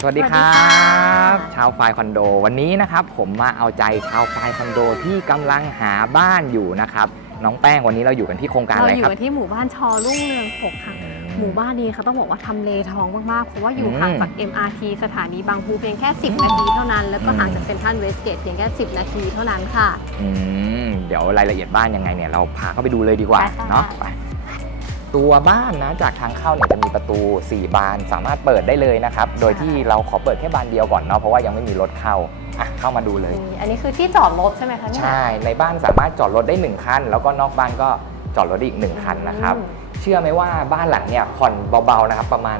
สวัสดีครัสวัสดีบค่ะชาวไฟคอนโด วันนี้นะครับ ผมมาเอาใจชาวไฟคอนโดที่กำลังหาบ้านอยู่นะครับน้องแป้งวันนี้เราอยู่กันที่โครงการเราอะไรอยู่ครับกันที่หมู่บ้านชอรุ่งเรืองหกค่ะ หมู่บ้านนี้เขาต้องบอกว่าทำเลทองมากๆเพราะว่าอยู่อืมห่างจาก MRT สถานีบางพูเพียงแค่ 10 นาทีเท่านั้น แล้วก็ห่างจากเซ็นทรัลเวสเกตเพียงแค่ 10 นาทีเท่านั้นค่ะอืมเดี๋ยวรายละเอียดบ้านยังไงเนี่ยเราพาเข้าไปดูเลยดีกว่าได้ค่ะเนาะไป ตัวบ้านนะจากทางเข้าเนี่ยจะมีประตู 4 บานสามารถเปิดได้เลยนะครับ โดยที่เราขอเปิดแค่บานเดียวก่อนเนาะเพราะว่ายังไม่มีรถเข้าอะเข้ามาดูเลยนี่อันนี้คือที่จอดรถใช่ไหมคะเนี่ยใช่ในบ้านสามารถจอดรถได้ 1 คัน แล้วก็นอกบ้านก็จอดรถได้อีก 1 คันนะครับอืมเชื่อไหมว่าบ้านหลังเนี่ยผ่อนเบาๆนะครับประมาณ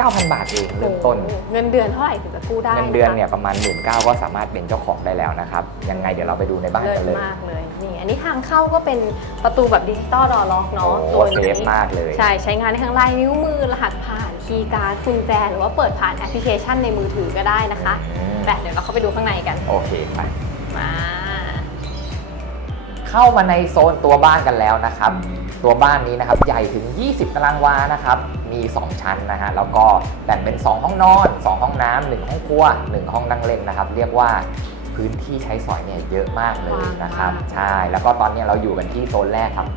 9,000 บาทเองเริ่มต้นโอ้โหเงินเดือนเท่าไหร่ถึงจะกู้ได้เงินเดือนะคะเนี่ยประมาณ1 9ื่นก็สามารถเป็นเจ้าของได้แล้วนะครับ ยังไงเดี๋ยวเราไปดูในบ้านเลิกัศนเลยมากเลยนี่อันนี้ทางเข้าก็เป็นประตูแบบดิจิตอลดอร์ล็อกโอ้เนาะโหตัวเซนี้ฟมากเลยใช่ใช้งานได้ทั้งลายนิ้วมือรหัสผ่านคีย์การ์ดกุญแจหรือว่าเปิดผ่านแอปพลิเคชันในมือถือก็ได้นะคะอืมแต่เดี๋ยวเราเข้าไปดูข้างในกันโอเคไปมา เข้ามาในโซนตัวบ้านกันแล้วนะครับ ตัวบ้านนี้นะครับใหญ่ถึง 20 ตารางวานะครับ มี 2 ชั้นนะฮะ แล้วก็แบ่งเป็น 2 ห้องนอน 2 ห้องน้ำ1ห้องครัว 1 ห้องนั่งเล่นนะครับ เรียกว่าพื้นที่ใช้สอยเนี่ยเยอะมากเลยนะครับกว้างมากใช่ แล้วก็ตอนนี้เราอยู่กันที่โซนแรกครับ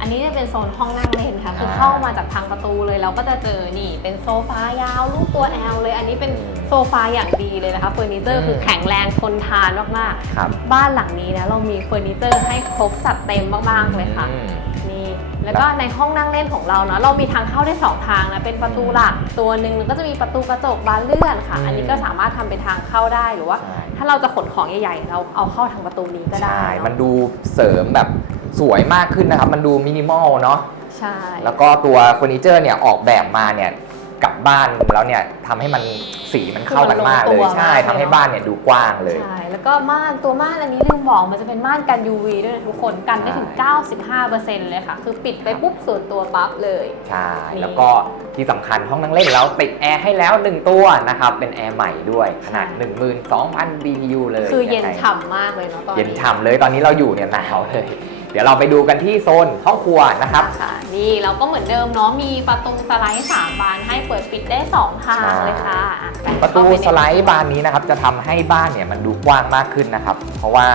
อันนี้จะเป็นโซนห้องนั่งเล่นค่ะคืออ่าเข้ามาจากทางประตูเลยเราก็จะเจอนี่เป็นโซฟายาวรูปตัวแอลเลย อันนี้เป็นอืมโซฟาอย่างดีเลยนะคะเฟอร์นิเจอร์คือแข็งแรงทนทานมากครับๆบ้านหลังนี้นะเรามีเฟอร์นิเจอร์ให้ครบจัดเต็มมากๆเลยค่ะอืมนี่ แล้วก็ในห้องนั่งเล่นของเราเนาะเรามีทางเข้าได้สองทางนะเป็นประตูหลักตัวหนึ่งแล้วก็จะมีประตูกระจกบานเลื่อนค่ะอืมอันนี้ก็สามารถทำเป็นทางเข้าได้หรือว่าใช่ถ้าเราจะขนของใหญ่ๆ เราเอาเข้าทางประตูนี้ก็ได้ใช่เอะมันดูเสริมแบบสวยมากขึ้นนะครับ มันดูมินิมอลเนาะใช่แล้วก็ตัวเฟอร์นิเจอร์เนี่ยออกแบบมาเนี่ย กลับบ้านแล้วเนี่ยทำให้มันสีมันเข้ากันมากเลยใช่ทำให้บ้านเนี่ยดูกว้างเลย ใช่ แล้วก็ม่านตัวม่านอันนี้ลืมบอกมันจะเป็นม่านกัน UV ด้วยนะทุกคนกันได้ถึง 95%เลยค่ะ คือปิดไปปุ๊บส่วนตัวปั๊บเลย ใช่ นี่ แล้วก็ที่สำคัญห้องนั่งเล่นแล้วติดแอร์ให้แล้ว 1 ตัวนะครับ เป็นแอร์ใหม่ด้วย ขนาด 12,000 BTU เลยคือเย็นงไงฉ่ำมากเลยเนาะตอนนี้ เย็นฉ่ำเลยตอนนี้เราอยู่เนี่ยหนาวเลย เดี๋ยวเราไปดูกันที่โซนห้องครัวนะครับ ค่ะนี่เราก็เหมือนเดิมเนาะมีประตูสไลด์3บานให้เปิดปิดได้2ทางเลยค่ะอะไปประตูเข้าไปในสไลด์บานนี้นะครับจะทำให้บ้านเนี่ยมันดูกว้างมากขึ้นนะครับ เพราะว่า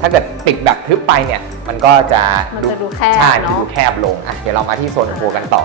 ถ้าเกิดติดแบบทึบไปเนี่ยมันก็จะมันจะดูแคบใช่มันจะเนาะ ดูแคบลงอะเดี๋ยวเรามาที่โซนครัวกันต่อ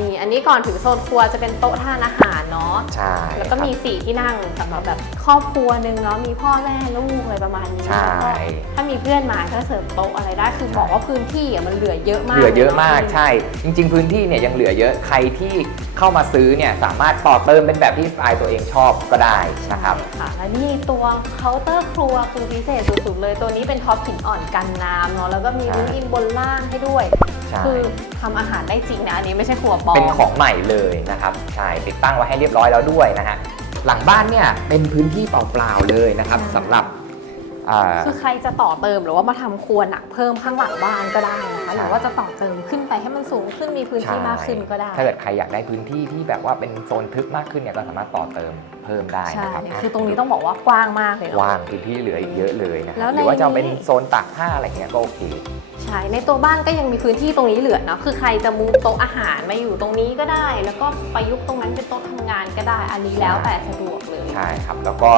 นี่อันนี้ก่อนถึงโซนครัวจะเป็นโต๊ะทานอาหารเนาะใช่แล้วก็มีครับสี่ที่นั่งสำหรับแบบครอบครัวหนึ่งเนาะมีพ่อแม่ลูกอะไรประมาณนี้ใช่ แล้วก็ถ้ามีเพื่อนมาก็เสริมโต๊ะอะไรได้คือบอกว่าพื้นที่อะมันเหลือเยอะมากเหลือเยอะมากลนใช่ จริง ๆ พื้นที่เนี่ยยังเหลือเยอะใครที่เข้ามาซื้อเนี่ยสามารถต่อเติมเป็นแบบที่สไตล์ตัวเองชอบก็ได้นะครับใช่ค่ะและนี่ตัวเคาน์เตอร์ครัวคือพิเศษสุดๆเลย ตัวนี้เป็นท็อปหินอ่อนกันน้ำเนาะแล้วก็มีใช่วินอินบนล่างให้ด้วย ใช่ คือทำอาหารได้จริงนะอันนี้ไม่ใช่ครัวปลอมเป็นของใหม่เลยนะครับใช่ติดตั้งไว้ให้เรียบร้อยแล้วด้วยนะฮะหลังบ้านเนี่ยเป็นพื้นที่เปล่าๆเลยนะครับใช่สำหรับอ่า คือใครจะต่อเติมหรือว่ามาทำครัวหนักเพิ่มข้างหลังบ้านก็ได้นะคะใช่หรือว่าจะต่อเติมขึ้นไปให้มันสูงขึ้นมีพื้นที่มากขึ้นก็ได้ ถ้าเกิดใครอยากได้พื้นที่ที่แบบว่าเป็นโซนทึบมากขึ้นเนี่ยก็สามารถต่อเติมเพิ่มได้ใช่นะครับคือตรงนี้ต้องบอกว่ากว้างมากเลยเนาะว่างพื้นที่เหลืออีกเยอะเลยนะคแล้รับวในหรือว่าจะเอานี้เป็นโซนตากผ้าอะไรเงี้ยก็โอเคใช่ในตัวบ้านก็ยังมีพื้นที่ตรงนี้เหลือเนาะคือใครจะมูฟโต๊ะอาหารมาอยู่ตรงนี้ก็ได้ แล้วก็ประยุกต์ตรงนั้นเป็นโต๊ะทำงานก็ได้ อันนี้แล้วแต่สะดวกเลยใช่ครับแล้วก็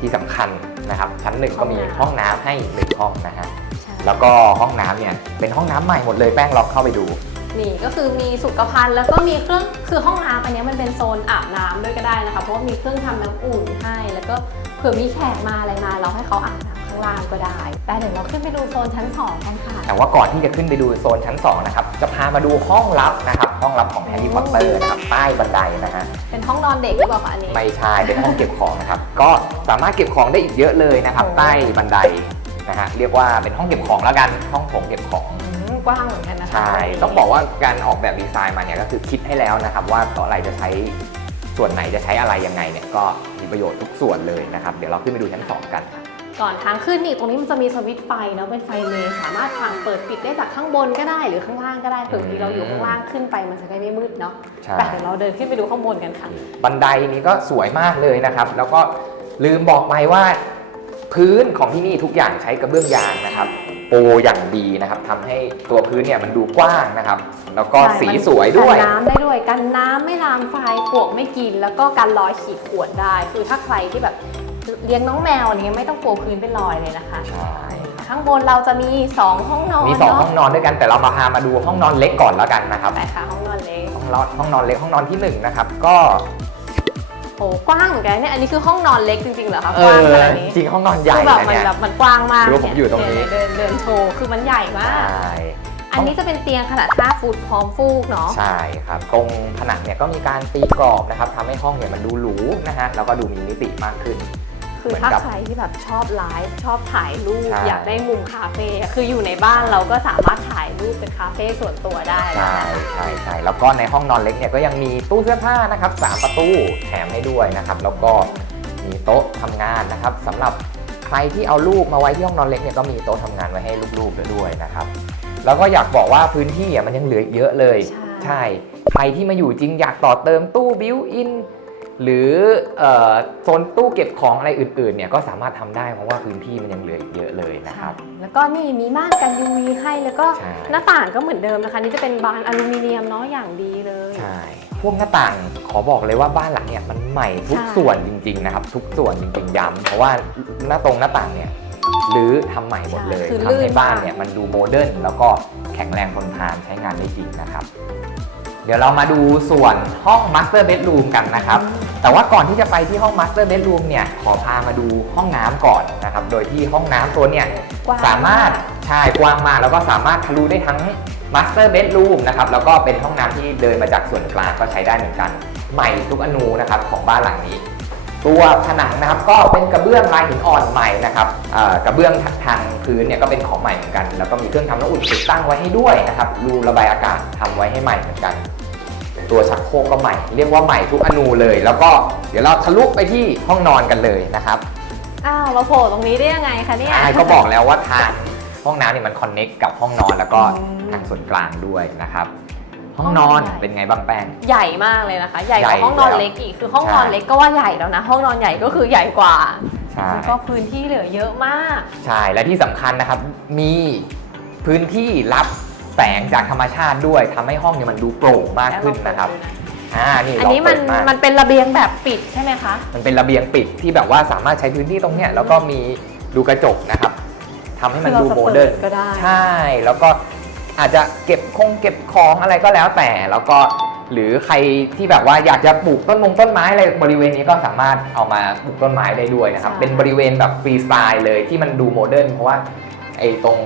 ที่สำคัญนะครับ ชั้นหนึ่งก็มีห้ห้อองงน้ำน้ำให้หนึ่งห้องนะฮะใช่แล้วก็ห้องน้ำเนี่ยเป็นห้องน้ำใหม่หมดเลยแป้งลองเข้าไปดูนี่ก็คือมีสุขภัณฑ์แล้วก็มีเครื่องคือห้องน้ำอันนี้มันเป็นโซนอาบน้ำด้วยก็ได้นะคะ เพราะว่ามีเครื่องทำน้ำอุ่นให้ แล้วก็เผื่อมีแขกมาอะไรมา เราให้เขาอาบน้ำข้างล่างก็ได้ แต่เดี๋ยวเราขึ้นไปดูโซนชั้นสองกันค่ะ แต่ว่าก่อนที่จะขึ้นไปดูโซนชั้น 2 นะครับ จะพามาดูห้องลับนะครับ ห้องลับของแฮร์รี่พอตเตอร์นะครับใต้บันไดนะฮะเป็นห้องนอนเด็กหรือเปล่าคะอันนี้ ไม่ใช่เป็นห้องเก็บของนะครับ ก็สามารถเก็บของได้อีกเยอะเลยนะครับโอ้ใต้บันไดนะฮะเรียกว่าเป็นห้องเก็บของแล้วกันห้องโถงเก็บของอืมกว้างเหมือนกันนะคะใช่ต้องบอกว่าการออกแบบดีไซน์มาเนี่ยก็คือคิดให้แล้วนะครับ ว่าต่ออะไรจะใช้ส่วนไหนจะใช้อะไรยังไงเนี่ยก็มีประโยชน์ทุกส่วนเลยนะครับ เดี๋ยวเราขึ้นไปดูชั้น2กัน ก่อนทางขึ้นนี่ตรงนี้มันจะมีสวิตช์ไฟเนาะเป็นไฟเมย์สามารถทางเปิดปิดได้จากข้างบนก็ได้หรือข้างล่างก็ได้เผื่อบางทีเราอยู่ข้างล่างขึ้นไปมันจะได้ไม่มืดเนาะใช่ แต่เดี๋ยวเราเดินขึ้นไปดูข้างบนกันค่ะ บันไดนี้ก็สวยมากเลยนะครับ แล้วก็ลืมบอกไปว่า พื้นของที่นี่ทุกอย่างใช้กระเบื้องยางนะครับโปรอย่างดีนะครับทำให้ตัวพื้นเนี่ยมันดูกว้างนะครับ แล้วก็ใช่สีมันสวยด้วย กันน้ำได้ด้วยกันน้ำไม่ลามไฟปลวกไม่กิน แล้วก็กันรอยขีดข่วนได้ คือถ้าใครที่แบบ เลี้ยงน้องแมวอะไรเงี้ยไม่ต้องกลัวพื้นเป็นรอยเลยนะคะ ใช่ข้างบนเราจะมี 2 ห้องนอนมีสองเนาะห้องนอนด้วยกันแต่เรามาพามาดูห้องนอนเล็กก่อนแล้วกันนะครับแต่ค่ะห้องนอนเล็กห้องนอนห้องนอนเล็กห้องนอนที่หนึ่งนะครับก็โอ้กว้างเหมือนกันเนี่ยอันนี้คือห้องนอนเล็กจริงๆเหรอคะเอกว้างอขนาดนี้จริงห้องนอนใหญ่คือแบบนะมันเนี่ยแบบมันกว้างมากดูว่าผมอยู่ตรงนี้เดินเดินโชว์คือมันใหญ่มากใช่อันนี้จะเป็นเตียงขนาด5ฟุตพร้อมฟูกเนาะใช่ครับตรงผนังเนี่ยก็มีการตีกรอบนะครับทำให้ห้องเนี่ยมันดูหรูนะฮะแล้วก็ดูมีมิติมากขึ้น คือเหมือนถ้ากับใครที่แบบชอบไลฟ์ชอบถ่ายรูปใช่อยากได้มุมคาเฟ่อะคืออยู่ในบ้านเราก็สามารถถ่ายรูปเป็นคาเฟ่ส่วนตัวได้นะใช่ใช่ใช่แล้วก็ในห้องนอนเล็กเนี่ยก็ยังมีตู้เสื้อผ้านะครับสามประตูแถมให้ด้วยนะครับแล้วก็มีโต๊ะทำงานนะครับสำหรับใครที่เอาลูกมาไว้ที่ห้องนอนเล็กเนี่ยก็มีโต๊ะทำงานไว้ให้ลูกๆด้วยนะครับแล้วก็อยากบอกว่าพื้นที่อะมันยังเหลืออีกเยอะเลย ใช่ใครที่มาอยู่จริงอยากต่อเติมตู้บิวอิน หรือเอ่อโซนตู้เก็บของอะไรอื่นๆเนี่ยก็สามารถทำได้เพราะว่าพื้นที่มันยังเหลืออีกเยอะเลยนะครับใช่แล้วก็นี่มีม่านกัน UV ให้แล้วก็ใช่หน้าต่างก็เหมือนเดิมนะคะ นี่จะเป็นบานอลูมิเนียมเนาะอย่างดีเลยใช่พวกหน้าต่างขอบอกเลยว่าบ้านหลังเนี่ยมันใหม่ทุกใช่ส่วนจริงๆนะครับ ทุกส่วนจริงๆย้ำเพราะว่าหน้าตรงหน้าต่างเนี่ยหรือทำใหม่หมดเลยคือทำลื่ให้นบ้านมากเนี่ยมันดูโมเดิร์นแล้วก็แข็งแรงทนทานใช้งานได้จริงนะครับ เดี๋ยวเรามาดูส่วนห้อง Master Bedroom กันนะครับ แต่ว่าก่อนที่จะไปที่ห้อง Master Bedroom เนี่ยขอพามาดูห้องน้ำก่อนนะครับ โดยที่ห้องน้ำตัวเนี่ยกว้างสามารถใช่กว้างมากแล้วก็สามารถทะลุได้ทั้ง Master Bedroom นะครับแล้วก็เป็นห้องน้ำที่เดินมาจากส่วนกลางก็ใช้ได้เหมือนกัน ใหม่ทุกอนูนะครับของบ้านหลังนี้ ตัวผนังนะครับก็เป็นกระเบื้องลายหินอ่อนใหม่นะครับเอ่อกระเบื้องทางพื้นเนี่ยก็เป็นของใหม่เหมือนกัน แล้วก็มีเครื่องทำน้ำอุ่นติดตั้งไว้ให้ด้วยนะครับรูระบายอากาศทำไว้ให้ใหม่เหมือนกัน ตัวชักโครกก็ใหม่ เรียกว่าใหม่ทุกอนูเลย แล้วก็เดี๋ยวเราทะลุไปที่ห้องนอนกันเลยนะครับอ้าวเราโผล่ตรงนี้ได้ยังไงคะเนี่ยใช่ก็บอกแล้วว่าทางห้องน้ำเนี่ยมันคอนเน็กกับห้องนอนแล้วก็อืม ทางส่วนกลางด้วยนะครับ ห้องนอนห้องนอนเป็นไงบ้างแป้ง ใหญ่มากเลยนะคะ ใหญ่กใหญ่ว่าห้องนอนแล้วเล็กอีกคือห้องใช่นอนเล็กก็ว่าใหญ่แล้วนะ ห้องนอนใหญ่ก็คือใหญ่กว่าใช่ แล้วก็พื้นที่เหลือเยอะมาก ใช่ และที่สำคัญนะครับ มีพื้นที่รับ แสงจากธรรมชาติด้วยทำให้ห้องเนี่ยมันดูโปร่งมากขึ้นนะครับอ่านี่อันลองนี้มัเปินดมามันเป็นระเบียงแบบปิดใช่ไหมคะ มันเป็นระเบียงปิดที่แบบว่าสามารถใช้พื้นที่ตรงเนี้ยแล้วก็มีดูกระจกนะครับทำให้มันคือเราดูจะโมเปิดเดิร์นก็ได้ ใช่แล้วก็อาจจะเก็บคงเก็บของอะไรก็แล้วแต่ แล้วก็หรือใครที่แบบว่าอยากจะปลูกต้นมงต้นไม้อะไรบริเวณนี้ก็สามารถเอามาปลูกต้นไม้ได้ด้วยนะครับ ใช่ เป็นบริเวณแบบฟรีสไตล์เลยที่มันดูโมเดิร์นเพราะว่าไอ้ตรง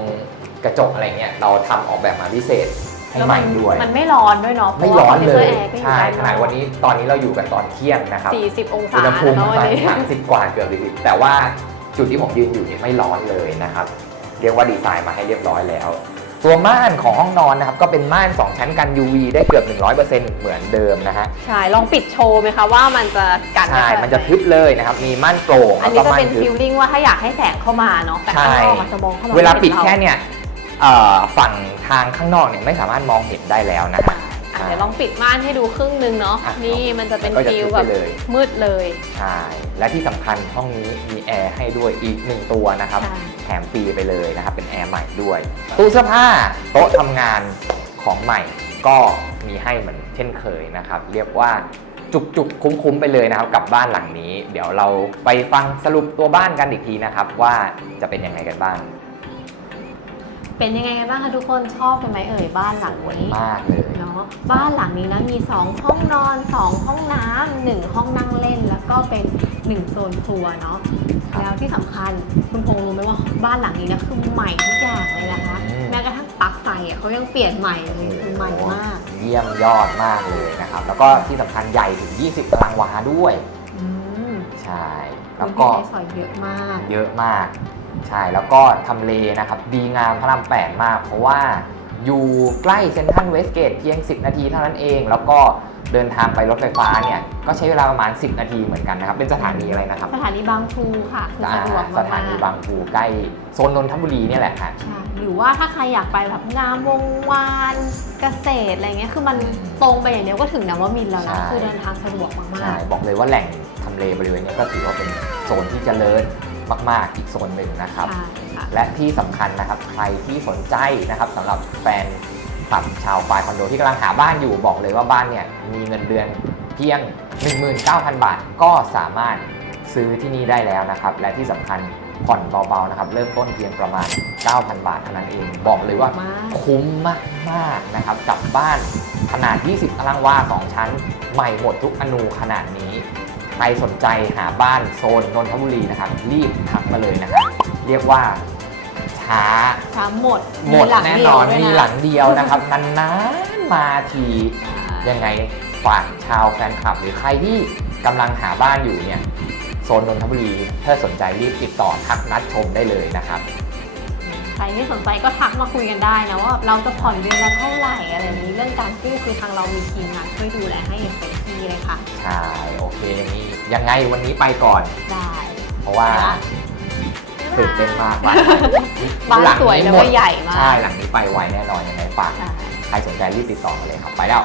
กระจกอะไรเงี้ยเราทำออกแบบมาพิเศษให้แล้วใหมัม่ด้วย มันไม่ร้อนด้วยเนาะไม่ร้อนเลยใช่ใช่ขนาดวันนี้ตอนนี้เราอยู่กันตอนเที่ยงนะครับ40 องศาอุณหภูมิแล้วปวัระนมาณนี้สามสิบกว่าเกือบสี่สิบแต่ว่าจุดที่ผมยืนอยู่เนี่ยไม่ร้อนเลยนะครับ เรียกว่าดีไซน์มาให้เรียบร้อยแล้ว ตัวม่านของห้องนอนนะครับก็เป็นม่าน 2 ชั้นกัน UV ได้เกือบ 100%เหมือนเดิมนะฮะใช่ ลองปิดโชว์ไหมคะว่ามันจะกันใช่ได้มันจะทึบเลยนะครับ มีม่านโปร่งอันแล้วนี้ก็จะม่าเป็นนทึฟิบลลิ่งว่าถ้าอยากให้แสงเข้ามาเนาะแต่ข้างนอกอาจจะมองเข้ามาเวลาปิดไม่แค่ห็นเนี่ยเอ่อ ฝั่งทางข้างนอกเนี่ยไม่สามารถมองเห็นได้แล้วนะเราฮะ อะเดี๋ยวลองปิดม่านให้ดูครึ่งนึงเนาะอะนี่มันจะเป็นก็จะฟิลทึบแบไปบเลย มืดเลย ใช่ และที่สำคัญห้องนี้มีแอร์ให้ด้วยอีกหนึ่งตัวนะครับใช่แถมฟรีไปเลยนะครับ เป็นแอร์ใหม่ด้วย ตู้เสื้อผ้าโต๊ะทำงานของใหม่ ก็มีให้เหมือนเช่นเคยนะครับ เรียกว่าจุกๆ คุ้มๆไปเลยนะครับ กับบ้านหลังนี้ เดี๋ยวเราไปฟังสรุปตัวบ้านกันอีกทีนะครับ ว่าจะเป็นยังไงกันบ้าง เป็นยังไงกันบ้างคะทุกคนชอบกันไหมเอ่ยบ้านหลังนี้มากเลยเนาะบ้านหลังนี้นะมี 2 ห้องนอน 2 ห้องน้ำหนึ่งห้องนั่งเล่น แล้วก็เป็น 1 โซนครัวเนาะครับแล้วที่สำคัญคุณพงษ์รู้ไหมว่าบ้านหลังนี้นะคือใหม่ทุกอย่างเลยนะคะอืมแม้กระทั่งปลั๊กไฟอะเขายังเปลี่ยนใหม่เลยคือใหม่มาก เยี่ยมยอดมากเลยนะครับ แล้วก็ที่สำคัญใหญ่ถึง 20ตารางวาด้วยอืมใช่พื้แล้วนก็ที่ในซอยเยอะมากเยอะมาก ใช่แล้วก็ทำเลนะครับดีงามพระรามแปดมาก เพราะว่าอยู่ใกล้เซ็นทรัลเวสเกตเพียง 10 นาทีเท่านั้นเอง แล้วก็เดินทางไปรถไฟฟ้าเนี่ยก็ใช้เวลาประมาณ 10 นาทีเหมือนกันนะครับ เป็นสถานีอะไรนะครับ สถานีบางพลูค่ะคืออ่าสะดวกสมากถานีบางปูใกล้โซนนนทบุรีเนี่ยแหละฮะใช่หรือว่าถ้าใครอยากไปแบบงามวงวานเกษตรอะไรเงี้ยคือมันตรงไปอย่างเดียวก็ถึงนวมินทร์แล้วนะใช่คือเดินทางสะดวกมาใช่กบอกเลยว่าแหล่งทำเลบริเวณเนี้ก็ถือว่าเป็นโซนที่เจริญ มาก ๆ อีกโซนหนึ่งนะครับใช่ค่ะและที่สำคัญนะครับใครที่สนใจนะครับสำหรับแฟนคลับชาวฝ่ายคอนโดที่กำลังหาบ้านอยู่บอกเลยว่าบ้านเนี่ยมีเงินเดือนเพียง 19,000 บาท ก็สามารถซื้อที่นี่ได้แล้วนะครับ และที่สำคัญผ่อนเบาๆนะครับ เริ่มต้นเพียงประมาณ 9,000 บาทเท่านั้นเอง บอกเลยว่า มาก คุ้มมากๆนะครับกับบ้านขนาด 20 ตารางวา 2 ชั้น ใหม่หมดทุกอนูขนาดนี้ใค รสนใจหาบ้านโซนนนทบุรีนะครับ รีบทักมาเลยนะครับ เรียกว่าช้า ช้าหมดหมดลังแน่เดีนยวอนด้วยมีนะหลังเดียวนะครับนานๆมาทียังไงฝากชาวแฟนคลับ หรือใครที่กำลังหาบ้านอยู่เนี่ยโซนนนทบุรีถ้าสนใจรีบติดต่อทักนัดชมได้เลยนะครับใค รที่สนใจก็ทักมาคุยกันได้นะว่าเราจะผ่อนเดือนละเท่าไหร่อะไรอย่างนี้เรื่องการกู้คือทางเรามีทีมงานช่วยดูแลให้อย่างเต็มที่เลยค่ะ ใช่โอเคอย่างนี้ยังไงวันนี้ไปก่อน ได้ เพราะว่าตื่นเต้นมากบ้านบ้านหลังสวยแล้วหมก็ดใหญ่มาก ใช่หลังนี้ไปไวแน่นอนยังไงฝากใช่ใครสนใจรีบติดต่อมาเลยครับไปแล้ว